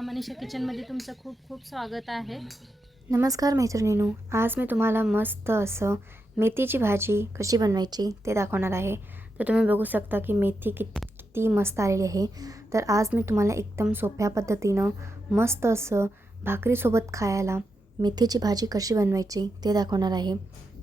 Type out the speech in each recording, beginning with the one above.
माझ्या मनीषा किचनमध्ये तुमचं खूप खूप स्वागत आहे। नमस्कार मैत्रिणींनो, आज मी तुम्हाला मस्त असं मेथीची भाजी कशी बनवायची ते दाखवणार आहे। तर तुम्ही बघू शकता की मेथी किती मस्त आलेली आहे। तर आज मी तुम्हाला एकदम सोप्या पद्धतीनं मस्त असं भाकरीसोबत खायला मेथीची भाजी कशी बनवायची ते दाखवणार आहे।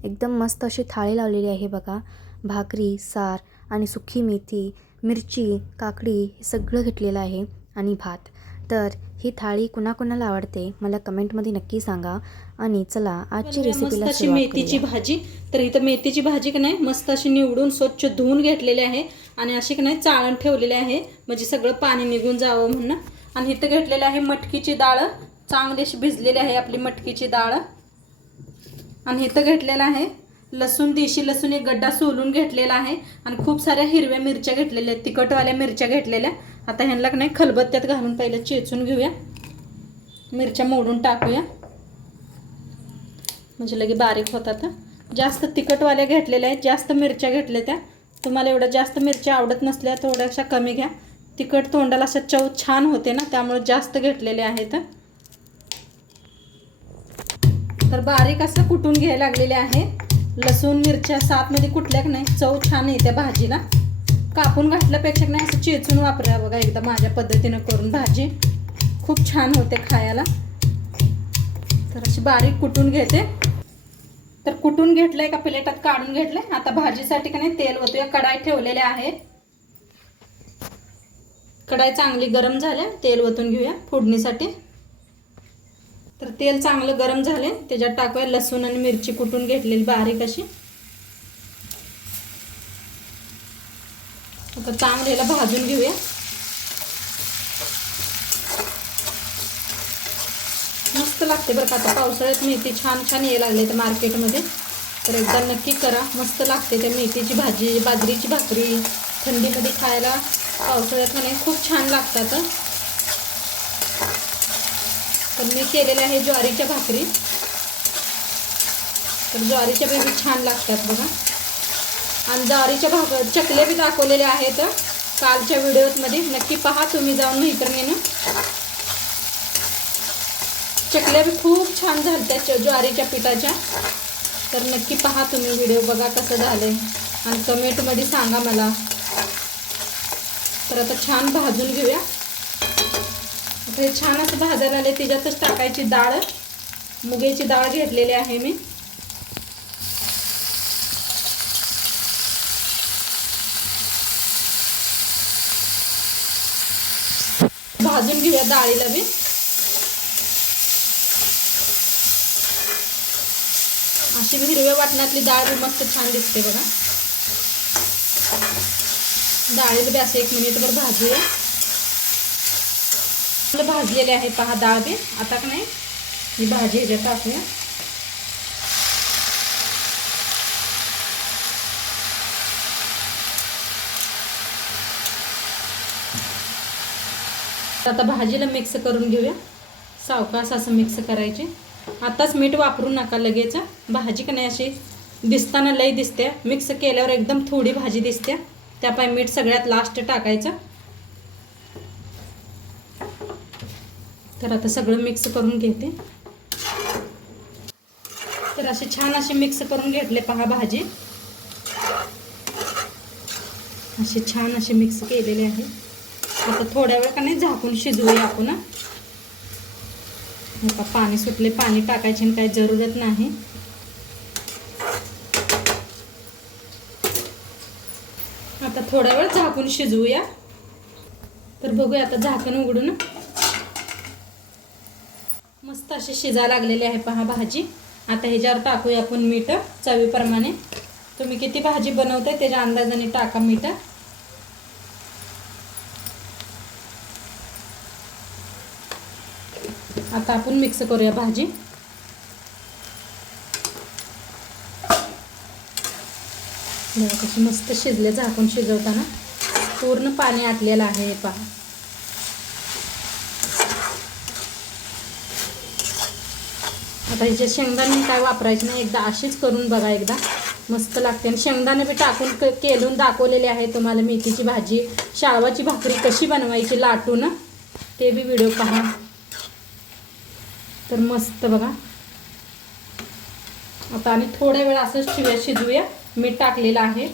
एकदम मस्त अशी थाळी लावलेली आहे बघा। भाकरी, सार आणि सुकी मेथी, मिरची, काकडी हे सगळं घेतलेलं आहे आणि भात। तर ही थाळी कुणाकुणाला आवडते मला कमेंटमध्ये नक्की सांगा। आणि चला आजची रेसिपीला अशी सुरुवात मेथीची करूया। भाजी। तर इथं मेथीची भाजी की नाही मस्त अशी निवडून स्वच्छ धुवून घेतलेली आहे आणि अशी की नाही चाळण ठेवलेली आहे, म्हणजे सगळं पाणी निघून जावं म्हणून। आणि इथं घेतलेली आहे मटकीची डाळ, चांगली अशी भिजलेली आहे आपली मटकीची डाळ। आणि इथं घेतलेला आहे लसूण, देशी लसूण एक गड्डा सोलून घेतलेला आहे आणि खूप साऱ्या हिरव्या मिरच्या घेतलेल्या आहेत, तिखटवाल्या मिरच्या घेतलेल्या। आता ह्यांना की नाही खलबत्त्यात घालून पहिले चेचून घेऊया, मिरच्या मोडून टाकूया म्हणजे लगे बारीक होतात। जास्त तिखटवाल्या घेतलेल्या आहेत, जास्त मिरच्या घेतल्या त्या। तुम्हाला एवढ्या जास्त मिरच्या आवडत नसल्या थोड्याशा कमी घ्या, तिखट तोंडाला असं चव छान होते ना, त्यामुळे जास्त घेतलेले आहेत। तर बारीक असं कुटून घ्यायला लागलेले आहे लसूण मिरच्या, सातमध्ये कुठल्या की नाही चव छान येते भाजीला। कापून घातल्यापेक्षा नाही असं चेचून वापरा बघा एकदा माझ्या पद्धतीनं करून, भाजी खूप छान होते खायला। तर अशी बारीक कुटून घेते। तर कुटून घेतलंय का प्लेटात काढून घेतलंय। आता भाजीसाठी का नाही तेल ओतूया, कढाई ठेवलेले आहे। कढाई चांगली गरम झाले, तेल ओतून घेऊया फोडणीसाठी। तर तेल चांगलं गरम झाले, त्याच्यात टाकूया लसूण आणि मिरची कुटून घेतलेली बारीक अशी। आता चांगलं याला भाजून घेऊया। मस्त लागते बरं का, आता पावसाळ्यात मेथी छान छान यायला लागले तर मार्केटमध्ये, तर एकदा नक्की करा, मस्त लागते त्या मेथीची भाजी। बाजरीची भाकरी थंडीमध्ये खायला पावसाळ्यात म्हणे खूप छान लागतात। तर मी केलेले आहे ज्वारीच्या भाकरी, तर ज्वारीच्या बी छान लागतात बघा। आणि ज्वारीच्या चकल्या बी दाखवलेले आहेत कालच्या व्हिडिओमध्ये, नक्की पहा तुम्ही जाऊन मैत्रिणीनं। चकल्या बी खूप छान झाल्या ज्वारीच्या पिठाच्या, तर नक्की पहा तुम्ही व्हिडिओ, बघा कसं झालंय आणि कमेंटमध्ये सांगा मला। तर आता छान भाजून घेऊया। आता हे छान असं भाजायला आले, त्याच्यातच टाकायची डाळ, मुगाची डाळ घेतलेली आहे मी। भाजून घेऊया डाळीला बी। अशी हिरव्या वाटणातली डाळ बी मस्त छान दिसते बघा। डाळीला बी असं 1 मिनिटभर भाजूया। भाजलेले आहे पहा डाळ बी। आता का नाही ही भाजी ह्याच्यात टाकूया। आता भाजीला मिक्स करून घेऊया, सावकाश असं मिक्स करायचे। आताच मीठ वापरू नका लगेच, भाजी का नाही अशी दिसताना लई दिसते, मिक्स केल्यावर एकदम थोडी भाजी दिसते, त्यापायी मीठ सगळ्यात लास्ट टाकायचं। तर आता सगळं मिक्स करून घेते। तर असे छान असे मिक्स करून घेतले पहा भाजी, असे छान असे मिक्स केलेले आहे। आता थोड्या वेळ का नाही झाकून शिजवूया आपण। आता पाणी सुटले, पाणी टाकायची काही जरूरत नाही। आता थोडा वेळ झाकून शिजवूया। तर बघूया आता झाकण उघडून, मस्त अशी शिजायला लागलेली आहे पहा भाजी। आता ह्याच्यावर टाकूया आपण मीठ चवीप्रमाणे, तुम्ही किती भाजी बनवताय त्याच्या अंदाजाने टाका मीठ। आता आपण मिक्स करूया भाजी। बघा कशी मस्त शिजले, झाकून शिजवताना पूर्ण पाणी आटलेलं आहे हे पहा। आता ह्याचे शेंगदाणे काय वापरायचे नाही, एकदा अशीच करून बघा एकदा, मस्त लागते। आणि शेंगदाणे बी टाकून केलून दाखवलेले आहे तुम्हाला मेथीची भाजी। शाळवाची भाकरी कशी बनवायची लाटून ते बी व्हिडिओ पहा, तर मस्त बघा. आता आणि थोड्या वेळ असंच शिजवूया. मीठ टाकलेलं आहे.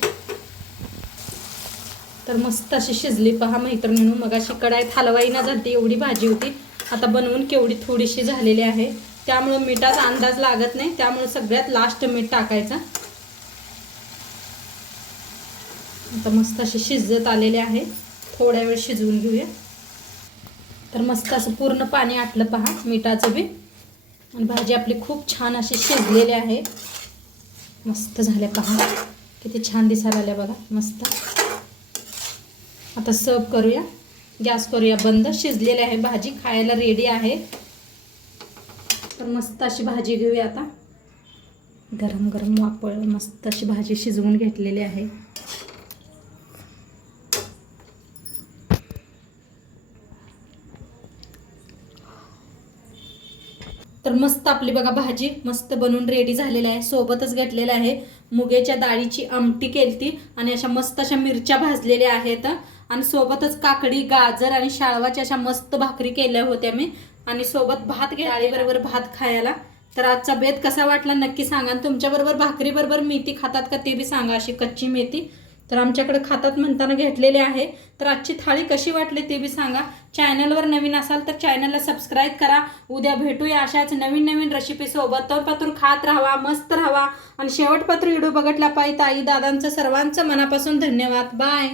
तर मस्त अशी शिजली पहा मैत्रिणींनो. मग अशी कढाईत हलवाई ना झाली एवढी भाजी होती. आता बनवून केवढी थोडीशी झालेली आहे. त्यामुळे मिठाचा अंदाज लागत नाही. त्यामुळे सगळ्यात लास्ट मीठ टाकायचं. आता मस्त अशी शिजत आलेले आहे. थोड्या वेळ शिजवून घेऊया. तर मस्त असं पूर्ण पाणी आटलं पहा मिठाचं बी. आणि भाजी आपली खूप छान अशी शिजलेली आहे. मस्त झाल्या पहा. किती छान दिसायला आल्या बघा मस्त. आता सर्व करूया. गॅस करूया बंद. शिजलेली आहे भाजी. खायला रेडी आहे. तर मस्त अशी भाजी घेऊया आता. गरम गरम वापळ मस्त अशी भाजी शिजवून घेतलेली आहे. तर मस्त आपली बघा भाजी मस्त बनवून रेडी झालेली आहे. सोबतच घेतलेलं आहे मुगाच्या डाळीची आमटी केलती आणि अशा मस्त अशा मिरच्या भाजलेल्या आहेत. आणि सोबतच काकडी, गाजर आणि शाळवाच्या अशा मस्त भाकरी केल्या होत्या मी. आणि सोबत भात डाळीबरोबर भात खायला. तर आजचा बेत कसा वाटला नक्की सांगा. आणि तुमच्याबरोबर भाकरीबरोबर मेथी खातात का ते बी सांगा. अशी कच्ची मेथी तर आमच्याकडे खातात म्हणताना घेतलेले आहे. तर आजची थाळी कशी वाटली ते बी सांगा. चॅनलवर नवीन असाल तर चॅनलला सबस्क्राईब करा. उद्या भेटूया अशाच नवीन नवीन रेसिपी सोबत. तर पातूर खात राहावा, मस्त राहावा. आणि शेवटपात्र व्हिडिओ बघितला पाहिजे ताई दादांचं सर्वांचं मनापासून धन्यवाद. बाय.